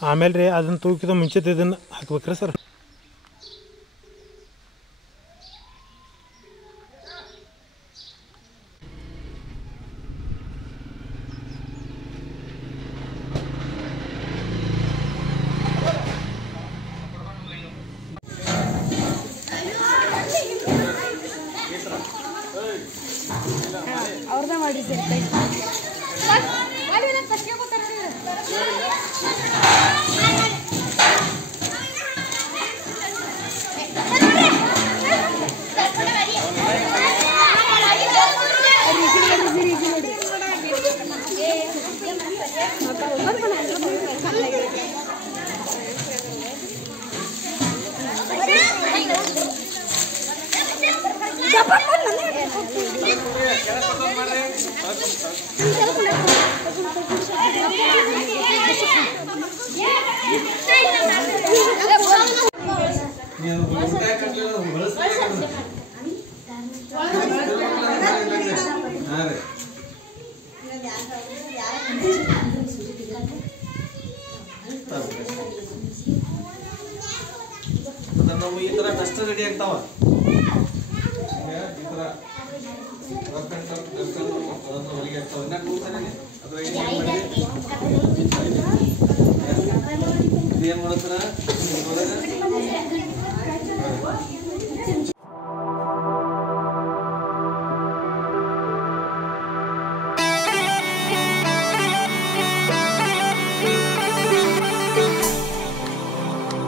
ಆಮೇಲೆ ರೀ ಅದನ್ನು ತೂಕಿದ ಮುಂಚಿತ ಇದನ್ನು ಹಾಕ್ಬೇಕ್ರಿ ಸರ್. ಅವ್ರದ್ದೇ ಮಾಡಿರಿ ಸರ್. ನಾವು ಈ ತರ ಡಸ್ಟ್ ರೆಡಿ ಆಗ್ತಾವ. ಈ ತರ ಹೊಲಿಗೆ ಆಗ್ತಾವ. ಇನ್ನ ಕೂತಾನೆ ಅದ್ರ ಏನ್ ಮಾಡ್ತಾರ